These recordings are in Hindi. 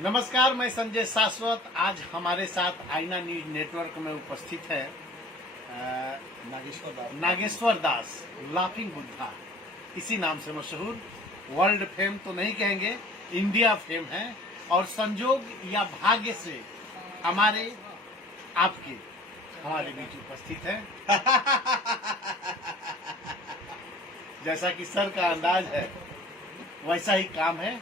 नमस्कार, मैं संजय शाश्वत। आज हमारे साथ आईना न्यूज नेटवर्क में उपस्थित है नागेश्वर दास, लाफिंग बुद्धा, इसी नाम से मशहूर। वर्ल्ड फेम तो नहीं कहेंगे, इंडिया फेम है। और संजोग या भाग्य से हमारे बीच उपस्थित है। जैसा कि सर का अंदाज है वैसा ही काम है।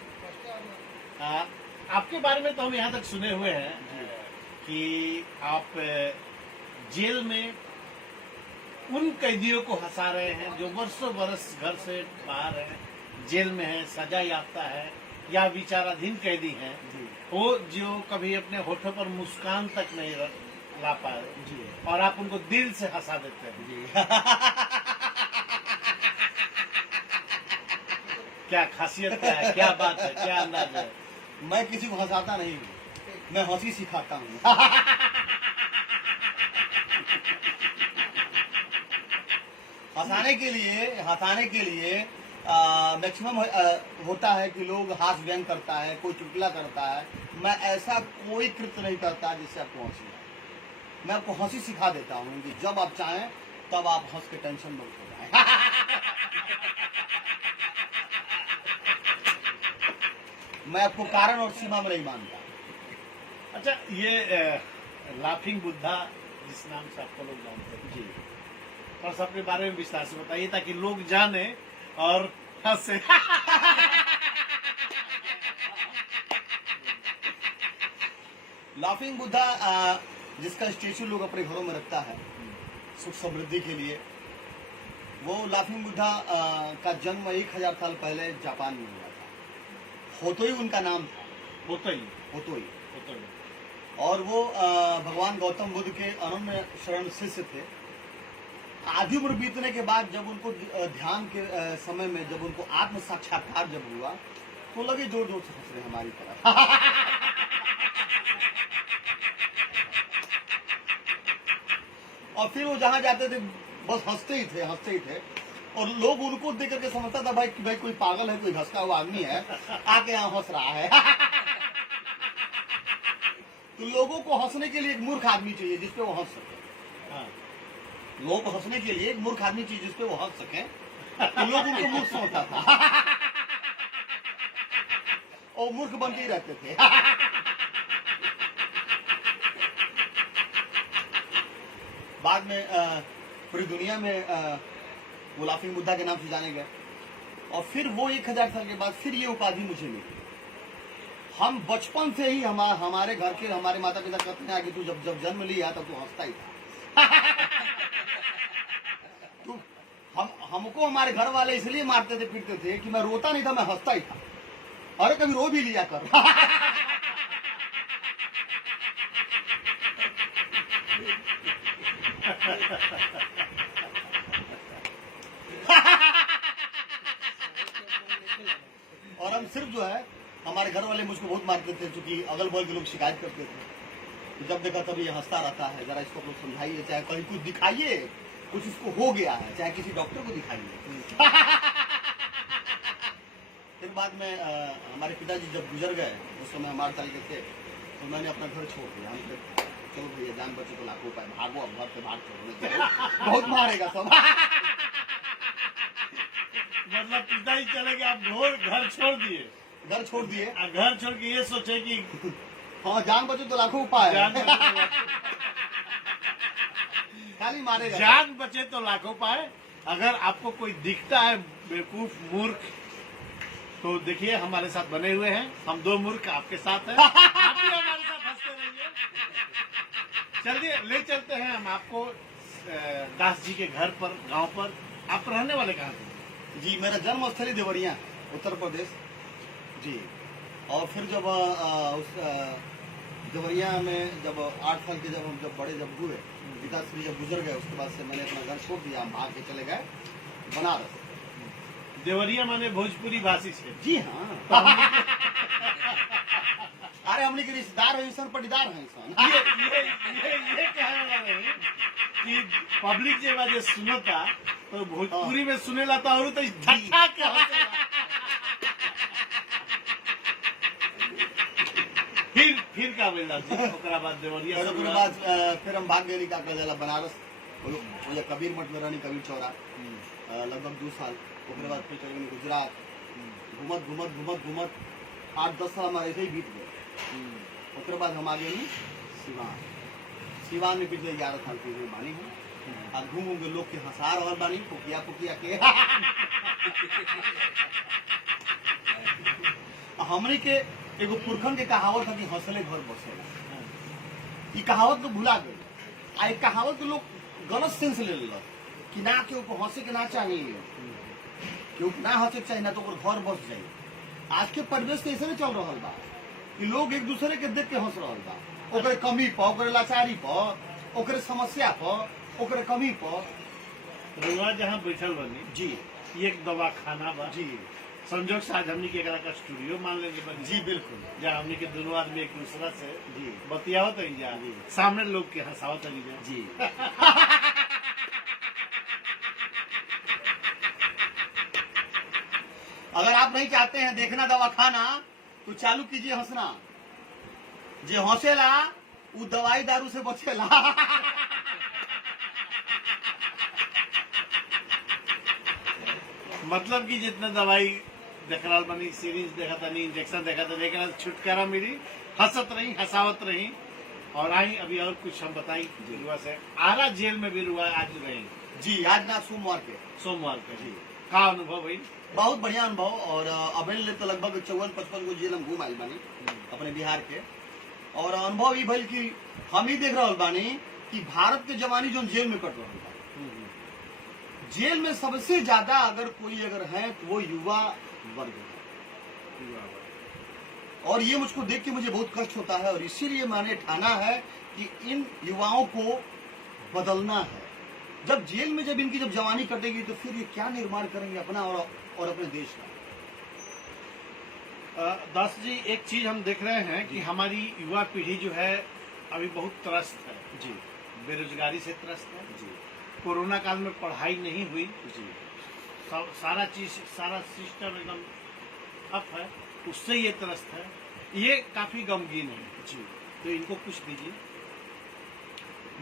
आपके बारे में तो हम यहाँ तक सुने हुए हैं कि आप जेल में उन कैदियों को हंसा रहे हैं जो वर्षों बरस घर से बाहर हैं, जेल में हैं, सजा याफ्ता है या विचाराधीन कैदी हैं, वो जो कभी अपने होठों पर मुस्कान तक नहीं ला पाए और आप उनको दिल से हंसा देते हैं। क्या खासियत क्या है, क्या बात है, क्या अंदाज है? मैं किसी को हंसाता नहीं हूँ, मैं हंसी सिखाता हूँ। हंसाने के लिए मैक्सिमम होता है कि लोग हास्य व्यंग करता है, कोई चुटकुला करता है। मैं ऐसा कोई कृत्य नहीं करता जिससे आपको हंसी आए। मैं आपको हंसी सिखा देता हूँ कि जब आप चाहें तब आप हंस के टेंशन मुक्त हो जाए। मैं आपको कारण और सीमा में नहीं मानता। अच्छा, ये लाफिंग बुद्धा जिस नाम से आपको लोग जानते हैं जी, बस अपने बारे में विस्तार से बताइए ताकि लोग जाने और हंसे। लाफिंग बुद्धा जिसका स्टेचू लोग अपने घरों में रखता है सुख समृद्धि के लिए, वो लाफिंग बुद्धा का जन्म 1000 साल पहले जापान में हुआ था। होतोई उनका नाम था। होतोई। और वो भगवान गौतम बुद्ध के अनन्य शरण शिष्य थे। आधी उम्र बीतने के बाद जब उनको ध्यान के समय में जब उनको आत्म साक्षात्कार जब हुआ तो लगे जोर जोर से हंस रहे हमारी तरफ। और फिर वो जहां जाते थे बस हंसते ही थे और लोग उनको देख करके समझता था भाई कोई पागल है, कोई घसका हुआ आदमी है आके यहाँ हंस रहा है। तो लोगों को हंसने के लिए एक मूर्ख आदमी चाहिए जिसपे वो हंस सके। लोगों को हंसने के लिए एक मूर्ख आदमी चाहिए जिसपे वो हंस सके। तो लोग उनको मूर्ख समझता था और मूर्ख बन के ही रहते थे। बाद में पूरी दुनिया में वो लाफिंग बुद्धा के नाम से जाने गए और फिर वो 1000 साल के बाद फिर ये उपाधि मुझे मिली। हम बचपन से ही हमारे घर के हमारे माता पिता कहते हैं कि तू जब जन्म लिया तब तू हंसता ही था। तू हमको हमारे घर वाले इसलिए मारते थे पीटते थे कि मैं रोता नहीं था, मैं हंसता ही था। अरे कभी रो भी लिया कर। और हम सिर्फ जो है हमारे घर वाले मुझको बहुत मारते थे क्योंकि अगल बगल के लोग शिकायत करते थे। जब देखा तब ये हंसता रहता है, जरा इसको कुछ समझाइए, चाहे कहीं कुछ दिखाइए, कुछ इसको हो गया है, चाहे किसी डॉक्टर को दिखाइए। फिर बाद में हमारे पिताजी जब गुजर गए, उस समय 8 साल के थे, तो मैंने अपना घर छोड़ दिया। हम चलो भैया जान बचे तो लाखों रुपए, भागो अब घर से भाग छोड़ने, बहुत मारेगा सब। मतलब पिताजी चले गए, आप घर छोड़ दिए। घर छोड़ दिए, घर छोड़ के ये सोचे कि हाँ जान बचे तो लाखों उपाय, खाली मारेगा। जान बचे तो लाखों पाए। अगर आपको कोई दिखता है बेवकूफ मूर्ख तो देखिए हमारे साथ बने हुए हैं, हम 2 मूर्ख आपके साथ हैं। आप भी हमारे साथ हंसते रहिए। चलिए ले चलते हैं हम आपको दास जी के घर पर, गांव पर। आप रहने वाले कहाँ थे? जी मेरा जन्म स्थली देवरिया, उत्तर प्रदेश जी। और फिर जब उस देवरिया में जब 8 साल के जब बड़े हुए, पिताश्री जब गुजर गए, उसके बाद से मैंने अपना घर छोड़ दिया, हम भाग के चले गए बनारस। देवरिया माने भोजपुरी भाषी से? जी हाँ। अरे हमने के रिश्तेदार है इंसान, पटीदार है इंसान। ये कहने वाले हैं कि पब्लिक जब सुनता तो भोजपुरी में सुनेला तो और तो फिर का बेलदास जी ओकरा बाद देवरिया फिर से ओकरे बाद फिर हम भाग गए का कहल जाला बनारस, वो जे कबीर मठ में रहनी, कबीर चौरा लगभग 2 साल। ओकरे बाद फिर चल गए गुजरात, घूमत घूमत घूमत घूमत 8-10 साल हमारे ऐसे ही बीत गए। ओकरे बाद हम आ गए सिवान। सिवान में पिछले 11 साल की बानी हूँ। अब घूम घूम के लोग के हंसार और बानी पुकिया पुकिया के हमरे के एगो पुरखन के कहावत है कि हंसले घर बसेला। ई कहावत तो भुला गई। आ एक कहावत के लोग गलत सेंस ले लेलक कि ना केहू को हंसे के ना चाहिए, केहू ना हंसे के चाहिए, ना तो ओकर घर बस जाए। आज के परिवेश तो ऐसे नहीं चल रहा बा कि लोग एक दूसरे के देख के हंस रहा बा, ओकरे कमी पर, ओकरे लाचारी पर, ओकरे समस्या पर, ओकरे कमी पर। रउआ जहाँ बैठल बनी जी एक दवा खाना बा जी संजोग से आज हमनी के एकरा का स्टूडियो मान लेंगे बनी जी बिल्कुल जहाँ हमनी के दोनों आदमी एक दूसरा से जी बतियावत रही जा जी। सामने लोग के हंसावत रही जा जी अगर आप नहीं चाहते हैं देखना दवा खाना तो चालू कीजिए हंसना। जे हंसेला वो दवाई दारू से बचेला। मतलब कि जितना दवाई देख रहा बनी, सीरीज देखा था नहीं, इंजेक्शन देखा था, लेकिन छुटकारा मिली, हंसत रही, हंसावत रही। और आई अभी और कुछ हम बताई रुआ से आरा जेल में भी रुआ आज रही जी आज ना सोमवार के सोमवार का जी का अनुभव भाई? बहुत बढ़िया अनुभव। और अबेल ले तो लगभग 54-55 को जेल हम घूम आयल बानी अपने बिहार के। और अनुभव ये भइल कि हम ही देख रहा बानी कि भारत के जवानी जो जेल में कट रहा बा। जेल में सबसे ज्यादा अगर कोई है तो वो युवा वर्ग है। और ये मुझको देख के मुझे बहुत कष्ट होता है और इसीलिए मैंने ठाना है कि इन युवाओं को बदलना है। जब जेल में जब इनकी जब जवानी कटेगी तो फिर ये क्या निर्माण करेंगे अपना और अपने देश का। दास जी एक चीज हम देख रहे हैं कि हमारी युवा पीढ़ी जो है अभी बहुत त्रस्त है जी बेरोजगारी से त्रस्त है। जी कोरोना काल में पढ़ाई नहीं हुई, जी सारा सिस्टम एकदम ठप है, उससे ये त्रस्त है। ये काफी गमगीन है जी। तो इनको कुछ दीजिए।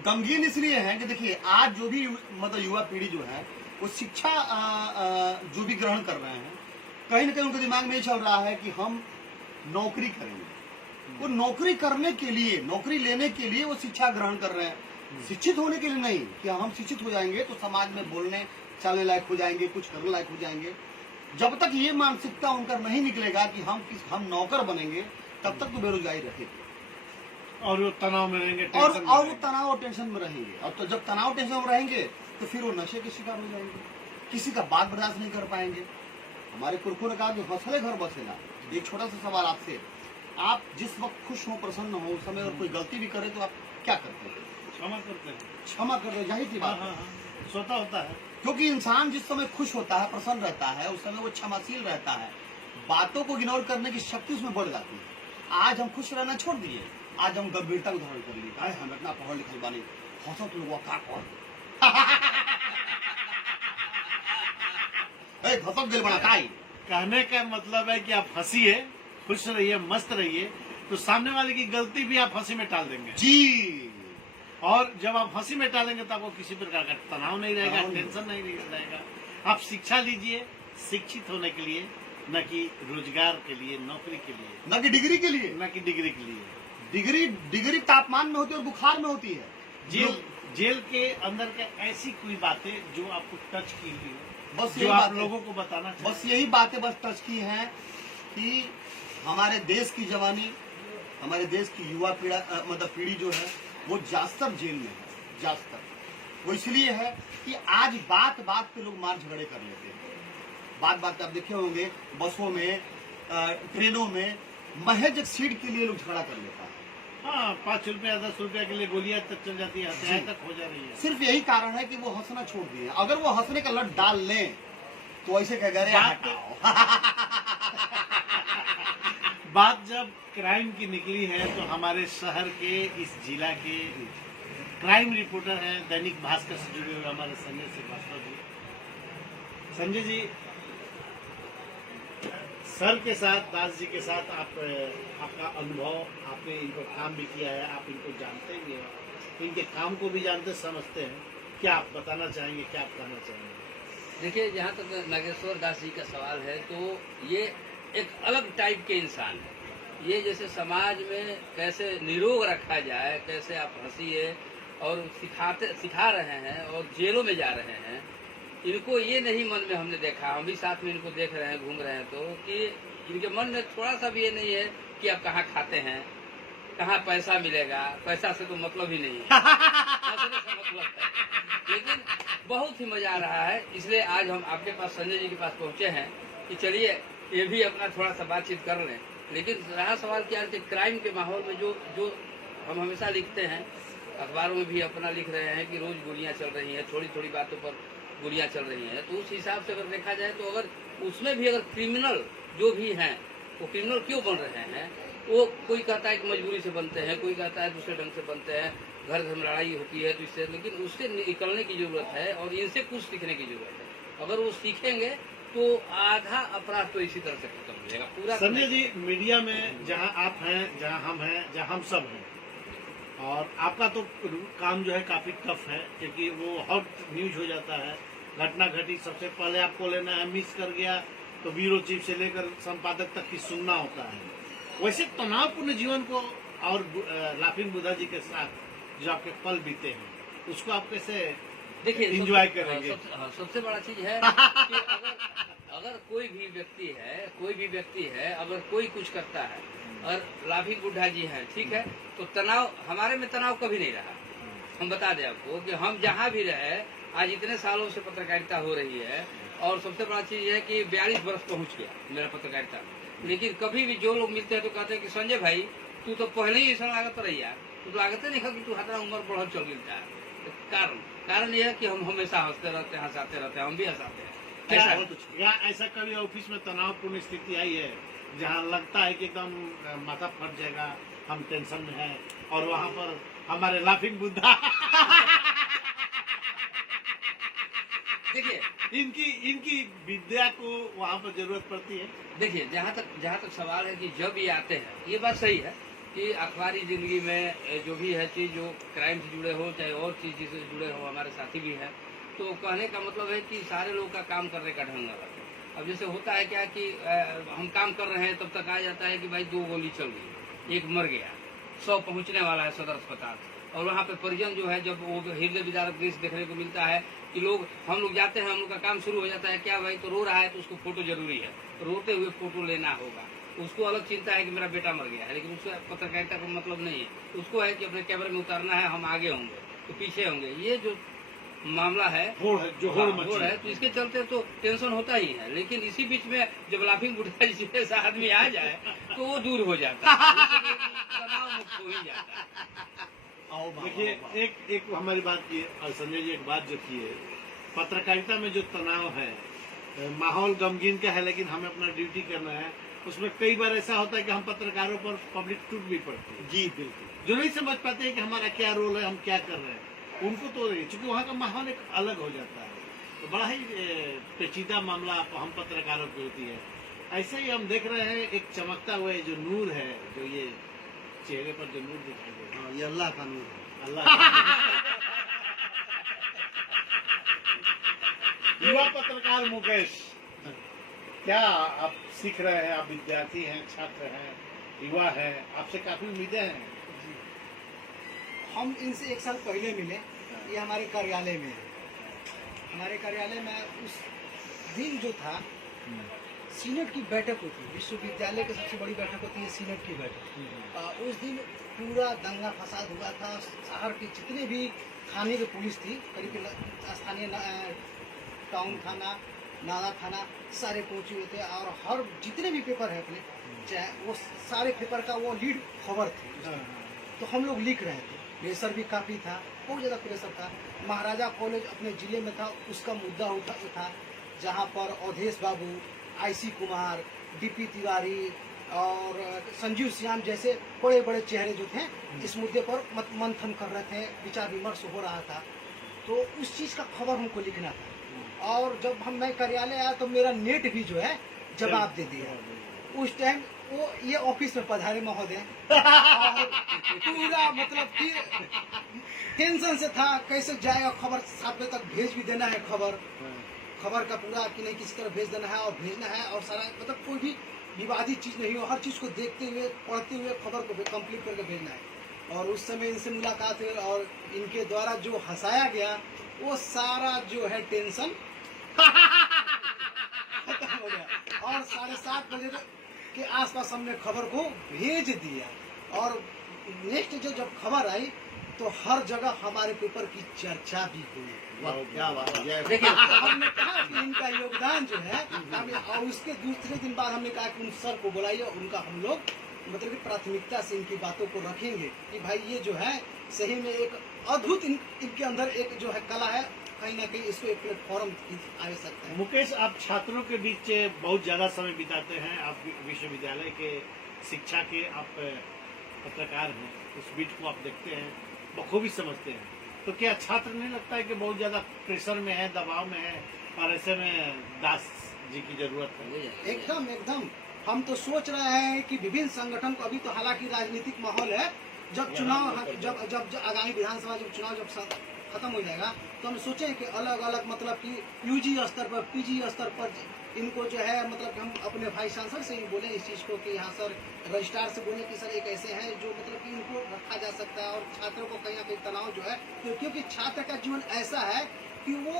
गमगीन इसलिए है कि देखिए आज जो भी मतलब युवा पीढ़ी जो है वो शिक्षा जो भी ग्रहण कर रहे हैं कहीं ना कहीं उनके दिमाग में ये चल रहा है कि हम नौकरी करेंगे। वो नौकरी करने के लिए, नौकरी लेने के लिए वो शिक्षा ग्रहण कर रहे हैं, शिक्षित होने के लिए नहीं कि हम शिक्षित हो जाएंगे तो समाज में बोलने चलने लायक हो जाएंगे, कुछ करने लायक हो जाएंगे। जब तक ये मानसिकता उनका नहीं निकलेगा कि हम नौकर बनेंगे तब तक तो बेरोजगारी रहेगी और वो तनाव में रहेंगे, और टेंशन में वो रहेंगे। तनाव और टेंशन में रहेंगे। और तो जब तनाव टेंशन में रहेंगे तो फिर वो नशे के शिकार हो जाएंगे, किसी का बात बर्दाश्त नहीं कर पाएंगे। हमारे पुरखों ने कहा कि हौसले घर बसेला। एक छोटा सा सवाल आपसे, आप जिस वक्त खुश हो, प्रसन्न हो, उस समय अगर कोई गलती भी करे तो आप क्या करते हैं? क्षमा करते हैं। क्षमा कर दो, जाहिर सी बात है। सोता होता है। क्योंकि इंसान जिस समय खुश होता है, प्रसन्न रहता है, उस समय वो क्षमाशील रहता है, बातों को इग्नोर करने की शक्ति उसमें बढ़ जाती है। आज हम खुश रहना छोड़ दिए, आज हम गंभीरता को धारण कर लिए। आए हम इतना पढ़ लिखल बानी, हौसला तो लोग का घसक गए बड़ा काई। कहने का मतलब है कि आप हंसिए, खुश रहिए, मस्त रहिए, तो सामने वाले की गलती भी आप हंसी में टाल देंगे। जी। और जब आप हंसी में टालेंगे तो आपको किसी प्रकार का तनाव नहीं रहेगा, तनाव नहीं। टेंशन नहीं रहेगा। आप शिक्षा लीजिए शिक्षित होने के लिए, न कि रोजगार के लिए, नौकरी के लिए, न कि डिग्री के लिए। न कि डिग्री के लिए। डिग्री तापमान में होती है और बुखार में होती है। जेल के अंदर के ऐसी कोई बातें जो आपको टच की हुई हो, बस जो यही आप बातें- लोगों को बताना चाहिए। बस यही बातें बस टच की हैं कि हमारे देश की जवानी, हमारे देश की युवा मतलब पीढ़ी जो है वो ज्यादातर जेल में है। ज्यादातर वो इसलिए है कि आज बात बात पे लोग मार झगड़े कर लेते हैं। बात बात पे आप देखे होंगे बसों में, ट्रेनों में महज एक सीट के लिए लोग झगड़ा कर लेता है। हाँ, 5 रुपया 10 रुपया के लिए गोलियां तक चल जाती है, हत्याएं तक हो जा रही है। सिर्फ यही कारण है कि वो हंसना छोड़ दिए। अगर वो हंसने का लट डाल लें तो ऐसे कह गए बात जब क्राइम की निकली है तो हमारे शहर के, इस जिला के क्राइम रिपोर्टर हैं दैनिक भास्कर से जुड़े हुए हमारे संजय श्रीवास्तव जी। संजय जी, सर के साथ, दास जी के साथ आपका अनुभव, आपने इनको काम भी किया है, आप इनको जानते भी हैं, इनके काम को भी जानते समझते हैं, क्या आप बताना चाहेंगे, क्या आप कहना चाहेंगे? देखिए, जहाँ तक नागेश्वर दास जी का सवाल है, तो ये एक अलग टाइप के इंसान है। ये जैसे समाज में कैसे निरोग रखा जाए, कैसे आप हंसिए और सिखा रहे हैं और जेलों में जा रहे हैं। इनको ये नहीं मन में हमने देखा, हम भी साथ में इनको देख रहे हैं, घूम रहे हैं, तो कि इनके मन में थोड़ा सा भी ये नहीं है कि आप कहाँ खाते हैं, कहाँ पैसा मिलेगा। पैसा से तो मतलब ही नहीं है, हंसने से मतलब है। लेकिन बहुत ही मजा आ रहा है, इसलिए आज हम आपके पास, संजय जी के पास पहुंचे हैं कि चलिए ये भी अपना थोड़ा सा बातचीत कर लें। लेकिन रहा सवाल क्या है कि क्राइम के माहौल में जो जो हम हमेशा लिखते हैं, अखबारों में भी अपना लिख रहे हैं कि रोज गोलियां चल रही हैं, थोड़ी थोड़ी बातों पर गोलियां चल रही हैं, तो उस हिसाब से अगर देखा जाए, तो अगर उसमें भी अगर क्रिमिनल जो भी हैं, वो क्रिमिनल क्यों बन रहे हैं, वो कोई कहता है कि मजबूरी से बनते हैं, कोई कहता है दूसरे ढंग से बनते हैं, घर घर में लड़ाई होती है तो इससे, लेकिन उससे निकलने की जरूरत है और इनसे कुछ सीखने की जरूरत है। अगर वो सीखेंगे तो आधा अपराध तो इसी तरह से खत्म हो जाएगा पूरा। संजय जी, मीडिया में जहां आप हैं, जहां हम हैं, जहां हम सब हैं, और आपका तो काम जो है काफी टफ है, क्योंकि वो हॉट न्यूज हो जाता है, घटना घटी सबसे पहले आपको लेना है, मिस कर गया तो ब्यूरो चीफ से लेकर संपादक तक की सुनना होता है। वैसे तनावपूर्ण जीवन को और लाफिंग बुद्धा जी के साथ जो आपके पल बीते हैं, उसको आप कैसे देखिए एंजॉय करेंगे? सबसे बड़ा चीज है कि अगर कोई भी व्यक्ति है, अगर कोई कुछ करता है और लाफिंग बुद्धा जी हैं, ठीक है, तो तनाव, हमारे में तनाव कभी नहीं रहा। हम बता दें आपको कि हम जहाँ भी रहे, आज इतने सालों से पत्रकारिता हो रही है, और सबसे बड़ा चीज है कि 42 वर्ष पहुंच गया मेरा पत्रकारिता में। लेकिन कभी भी जो लोग मिलते हैं तो कहते हैं कि संजय भाई, तू तो पहले ही ऐसा लागत रही यार, तू तो लागत नहीं कि तू हमारा उम्र बढ़ चल मिलता है। कारण यह है कि हम हमेशा हंसते रहते हैं, हंसाते रहते हैं, हम भी हंसाते हैं। क्या ऐसा कभी ऑफिस में तनावपूर्ण स्थिति आई है जहाँ लगता है कि एकदम माथा फट जाएगा, हम टेंशन में हैं, और वहाँ पर हमारे लाफिंग बुद्धा देखिए, इनकी विद्या को वहाँ पर जरूरत पड़ती है? देखिए, जहाँ तक सवाल है कि जब ये आते हैं, ये बात सही है कि अखबारी जिंदगी में जो भी है चीज, जो क्राइम से जुड़े हो चाहे और चीज से जुड़े हो, हमारे साथी भी हैं, तो कहने का मतलब है कि सारे लोग का काम करने का ढंग अलग है। अब जैसे होता है क्या कि हम काम कर रहे हैं, तब तक आ जाता है कि भाई 2 गोली चल गई, एक मर गया, 100 पहुंचने वाला है सदर अस्पताल, और वहाँ पे परिजन जो है, जब वो हृदय विदारक दृश्य देखने को मिलता है कि हम लोग जाते हैं, हम लोग का काम शुरू हो जाता है, क्या भाई तो रो रहा है तो उसको फोटो जरूरी है, रोते हुए फोटो लेना होगा। उसको अलग चिंता है कि मेरा बेटा मर गया है, लेकिन उसको पत्रकारिता का मतलब नहीं है, उसको है कि अपने कैमरे में उतारना है, हम आगे होंगे तो पीछे होंगे। ये जो मामला है, होड़ है, तो इसके चलते तो टेंशन होता ही है। लेकिन इसी बीच में जब लाफिंग बुद्धा जी जैसा आदमी आ जाए तो वो दूर हो जाता है, तनाव मुक्त हो ही जाता है। देखिए, एक हमारी बात की, और संजय जी एक बात जो की है, पत्रकारिता में जो तनाव है, माहौल गमगीन का है, लेकिन हमें अपना ड्यूटी करना है। उसमें कई बार ऐसा होता है कि हम पत्रकारों पर पब्लिक टूट भी पड़ती है। जी बिल्कुल, जो नहीं समझ पाते हैं कि हमारा क्या रोल है, हम क्या कर रहे हैं, उनको तो चूंकि वहाँ का माहौल एक अलग हो जाता है, तो बड़ा ही पेचीदा मामला हम पत्रकारों की होती है। ऐसे ही हम देख रहे हैं एक चमकता हुआ जो नूर है, जो ये चेहरे पर जो नूर दिखाई दे रहा है, ये अल्लाह का नूर है। अल्लाह युवा पत्रकार मुकेश, क्या आप सीख रहे हैं? आप विद्यार्थी हैं, छात्र हैं, युवा हैं, आपसे काफी उम्मीदें हैं। हम इनसे 1 साल पहले मिले, ये हमारे कार्यालय में है। हमारे कार्यालय में उस दिन जो था, सीनेट की बैठक होती है, विश्वविद्यालय की सबसे बड़ी बैठक होती है सीनेट की बैठक। उस दिन पूरा दंगा फसाद हुआ था। शहर के जितने भी थाने की पुलिस थी, करीब स्थानीय टाउन थाना, नाला थाना, सारे पहुंचे हुए थे, और हर जितने भी पेपर है अपने, चाहे वो सारे पेपर का वो लीड खबर थी, तो हम लोग लिख रहे थे। प्रेशर भी काफ़ी था, बहुत ज़्यादा प्रेशर था। महाराजा कॉलेज अपने ज़िले में था, उसका मुद्दा था, जहाँ पर अवधेश बाबू, आईसी कुमार, डीपी तिवारी और संजीव श्याम जैसे बड़े बड़े चेहरे जो थे, इस मुद्दे पर मंथन कर रहे थे, विचार विमर्श हो रहा था। तो उस चीज़ का खबर हमको लिखना था। और जब मैं कार्यालय आया तो मेरा नेट भी जो है जवाब दे दिया। उस टाइम वो ये ऑफिस में पधारे महोदय और पूरा मतलब कि टेंशन से था, कैसे जाएगा खबर, 7 बजे तक भेज भी देना है खबर का पूरा कि नहीं किसी तरह भेज देना है और भेजना है, और सारा मतलब कोई भी विवादित चीज नहीं हो, हर चीज को देखते हुए पढ़ते हुए खबर को कंप्लीट करके भेजना है। और उस समय इनसे मुलाकात हुई और इनके द्वारा जो हंसाया गया वो सारा जो है टेंशन खत्म हो गया और 7:30 बजे के आसपास हमने खबर को भेज दिया। और नेक्स्ट जब खबर आई तो हर जगह हमारे पेपर की चर्चा भी हुई। वाह, क्या बात है। देखिए हमने कहा कि इनका योगदान जो है और उसके दूसरे दिन बाद हमने कहा कि उन सर को बुलाइए, उनका हम लोग मतलब कि प्राथमिकता से इनकी बातों को रखेंगे कि भाई ये जो है सही में एक अद्भुत इनके अंदर एक जो है कला है, कहीं ना कहीं इसको एक प्लेटफॉर्म की आवश्यकता है। मुकेश, आप छात्रों के बीच बहुत ज्यादा समय बिताते हैं, आप विश्वविद्यालय के शिक्षा के आप पत्रकार हैं, उस बीट को आप देखते हैं, बखूबी समझते हैं, तो क्या छात्र नहीं लगता है कि बहुत ज्यादा प्रेशर में है, दबाव में है, और ऐसे में दास जी की जरूरत है? एकदम हम तो सोच रहे हैं कि विभिन्न संगठन को, अभी तो हालांकि राजनीतिक माहौल है, जब चुनाव जब आगामी विधानसभा जब चुनाव जब खत्म हो जाएगा तो हम सोचे कि अलग अलग मतलब कि यूजी स्तर पर, पीजी स्तर पर इनको जो है मतलब कि हम अपने भाई सांसद से ही बोले इस चीज को कि यहाँ सर रजिस्ट्रार से बोले कि सर एक ऐसे हैं जो मतलब कि इनको रखा जा सकता है, और छात्रों को कहीं ना कहीं तनाव जो है, क्योंकि छात्र का जीवन ऐसा है कि वो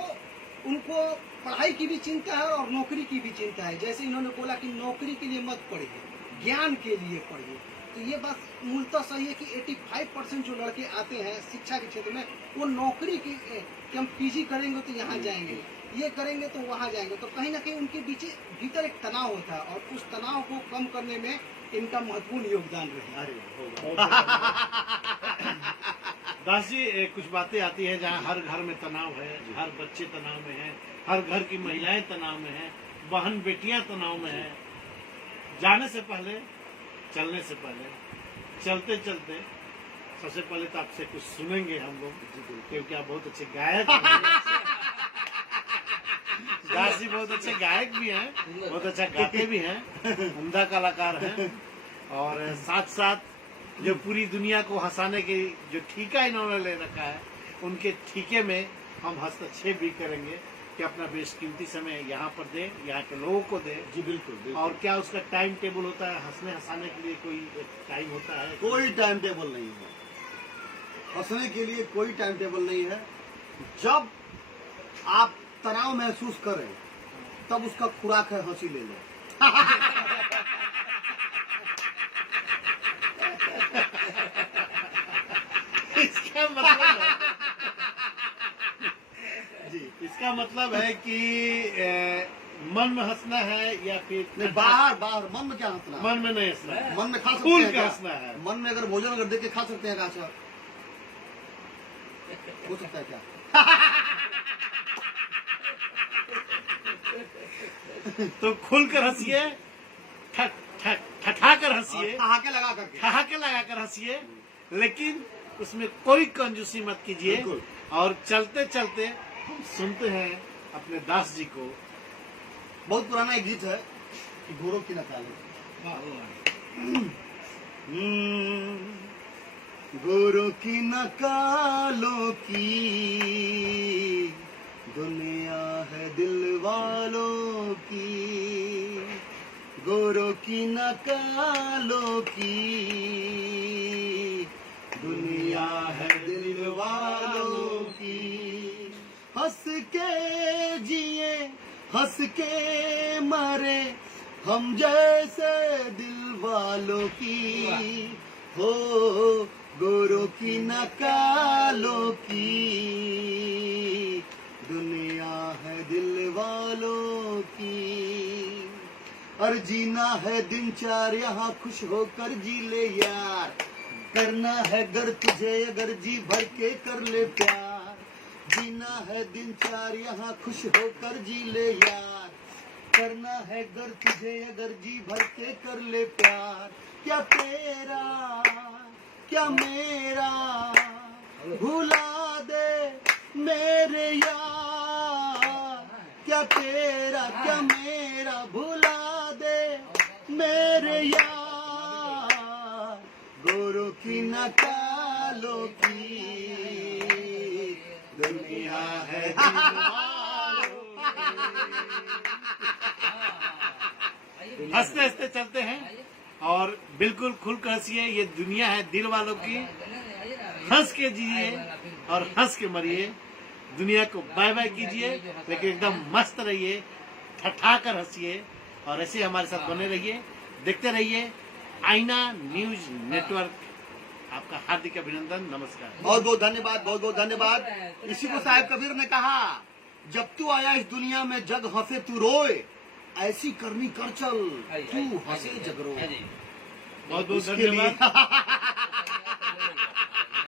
उनको पढ़ाई की भी चिंता है और नौकरी की भी चिंता है। जैसे इन्होंने बोला कि नौकरी के लिए मत पढ़िए, ज्ञान के लिए पढ़िए, तो ये बात मूलतः सही है कि 85% जो लड़के आते हैं शिक्षा के क्षेत्र में वो नौकरी की कि हम पीजी करेंगे तो यहाँ जाएंगे, ये करेंगे तो वहाँ जाएंगे, तो कहीं ना कहीं उनके भीतर एक तनाव होता है और उस तनाव को कम करने में इनका महत्वपूर्ण योगदान रहे। दास जी, कुछ बातें आती हैं जहाँ हर घर में तनाव है, हर बच्चे तनाव में है, हर घर की महिलाएं तनाव में है, बहन बेटियां तनाव में है। जाने से पहले, चलने से पहले, चलते चलते सबसे पहले तो आपसे कुछ सुनेंगे हम लोग, क्योंकि आप बहुत अच्छे गायक हैं। दास जी बहुत अच्छे गायक भी हैं, बहुत अच्छा गाते भी हैं, उम्दा कलाकार हैं, और साथ साथ जो पूरी दुनिया को हंसाने की जो ठेका इन्होंने ले रखा है, उनके ठेके में हम हस्तक्षेप भी करेंगे कि अपना बेशकीमती समय यहाँ पर दे, यहाँ के लोगों को दे। जी बिल्कुल। और क्या उसका टाइम टेबल होता है? हंसने हंसाने के लिए कोई टाइम होता है? कोई टाइम टेबल नहीं है, हंसने के लिए कोई टाइम टेबल नहीं है। जब आप तनाव महसूस करें तब उसका खुराक है हंसी ले लो। इसका मतलब है जी, इसका मतलब है कि मन में हंसना है या फिर नहीं, बाहर मन में क्या हंसना है? मन में नहीं हंसना है, मन में खा सकते खुल हैं के क्या? हंसना है। मन में अगर भोजन अगर देख के खा सकते हैं क्या? हो सकता है क्या? तो खुलकर हंसिए, ठठाकर हंसिए, ठहाके लगा करके। ठहाके लगाकर हंसिए, लेकिन उसमें कोई कंजूसी मत कीजिए। बिल्कुल। और चलते चलते हम सुनते हैं अपने दास जी को। बहुत पुराना एक गीत है कि गोरों की नकाले। गोरों की नकालों की दुनिया है दिल वालों की, गोरों की नकालों की दुनिया है दिल वालों की। हंस के जिए हंस के मरे हम जैसे दिल वालों की, हो गोरों की नकालों की दुनिया है दिल वालों की। और जीना है दिन चार यहाँ खुश होकर जी ले यार, करना है गर तुझे अगर जी भर के कर ले प्यार। जीना है दिन चार यहाँ खुश होकर जी ले यार, करना है गर तुझे अगर जी भर के कर ले प्यार। क्या तेरा क्या मेरा भुला दे मेरे यार, क्या तेरा क्या मेरा भुला दे मेरे की न कालों की दुनिया है हंसते हंसते चलते हैं और बिल्कुल खुल कर हंसिए। ये दुनिया है दिल वालों की। हंस के जिए और हंस के मरिए। दुनिया को बाय बाय कीजिए, लेकिन एकदम मस्त रहिए, ठठा कर हंसिए और ऐसे हमारे साथ बने रहिए। देखते रहिए आईना न्यूज नेटवर्क। आपका हार्दिक अभिनंदन, नमस्कार। बहुत बहुत धन्यवाद, बहुत बहुत धन्यवाद। इसी को साहिब कबीर ने कहा, जब तू आया इस दुनिया में जग हंसे तू रोए, ऐसी करनी कर चल तू हंसे जग रोए। बहुत बहुत इसके लिए धन्यवाद।